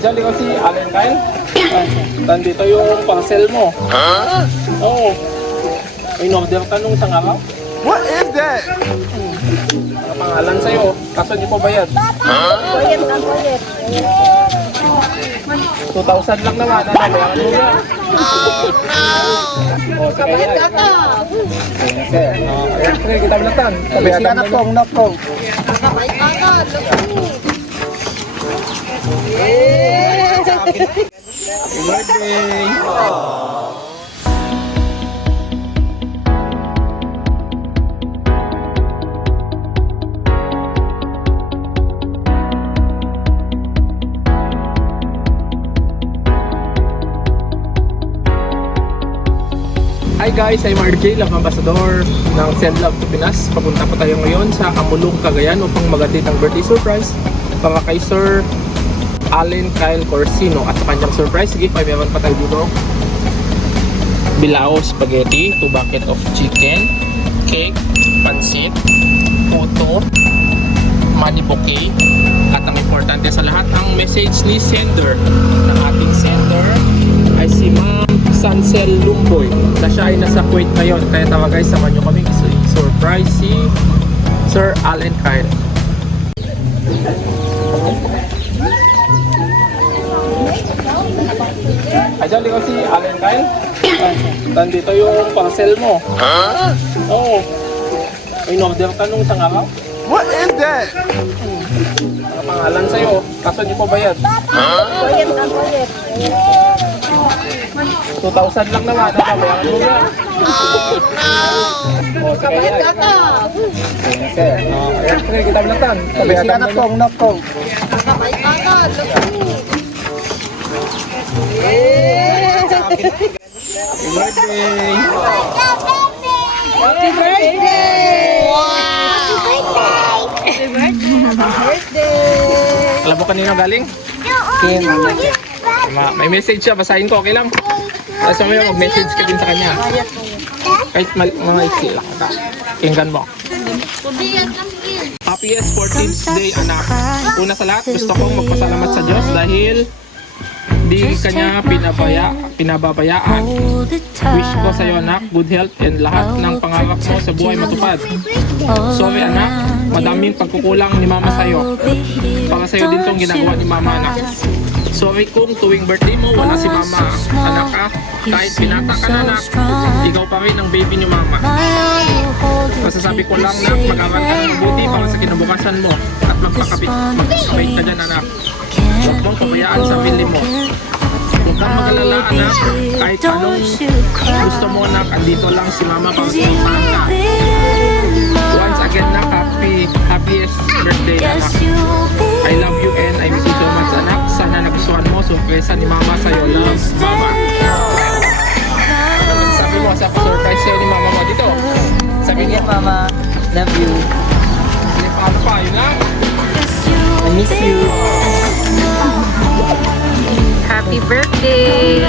Diyan, di kasi Allen Kyle. Nandito yung parcel mo. Oo. In-order ka nung isang araw. What is that? Ang pangalan sa'yo. Kaso di pa bayad. Bayad na bayad. 2,000 lang naman. Ano, bayaran mo na. Oh, sige Bayad ka yan. na. Sir. Ayan, sige, kita balatan. Kasi anak ko, anak ko. Bayad ka na. Happy birthday. Hi guys, I'm RJ, Love Ambassador ng Send Love to Pinas. Papunta po tayo ngayon sa Amulong, Cagayan upang magatid ang birthday surprise para kay Sir Allen Kyle Corsino at sa kanyang surprise gift ay meron pa tayo dito bilao spaghetti, 2 bucket of chicken, cake, pansit, puto, money bouquet, at ang importante sa lahat, ang message ni sender ng ating sender ay si Ma'am Sancel Lumboy na siya ay nasa Kuwait ngayon, kaya tawa guys, samahan nyo kami kasi surprise si Sir Allen Kyle. Diyan, di kasi Allen Kyle. Nandito yung parcel mo. Oo. In-order ka nung isang araw. What is that? Ang pangalan sa'yo. Kaso di pa bayad. Bayad na bayad. 2,000 lang naman. Ano, bayaran mo na. Oh, sige Bayad ka yan. na. Sir. Ayan, sige, kita balatan. Kasi anak ko, anak ko. Bayad ka na. Happy birthday. Happy birthday! Happy birthday! Alam mo kanino galing? Kim. May message siya, basahin ko, okay lang? Tapos mamaya mag-message ka din sa kanya. Kahit mga iksi lang ka. Tingnan mo. Happiest 14th day, anak. Una sa lahat, gusto kong magpasalamat sa Diyos dahil di kanya pinababayaan. Wish ko sa iyo, anak, good health and lahat ng pangarap mo sa buhay matupad. Sorry, anak, madaming pagkukulang ni mama sa iyo. Para sa iyo din tong ginagawa ni mama, anak. Sorry kung tuwing birthday mo wala si mama. Anak ka, kahit pinata ka na, anak, ikaw pa rin ang baby ni mama. Masasabi ko lang na mag-aral ka ng mabuti para sa kinabukasan mo at magpakabait ka dyan, anak. Huwag mong pabayaan sa sarili mo. Huwag kang mag-alala, anak. Kahit anong gusto mo, anak, andito lang si mama para sumasahan ka. Once again, anak, happiest birthday, anak. I love you and I miss you so much, anak. Sana nagustuhan mo, surpresa ni mama sa'yo. Love, mama. Ano sabi mo sa surprise sa'yo ni mama mo dito? Sabi niya, Mama, love you. paano pa, yun lang. I miss you. Happy birthday!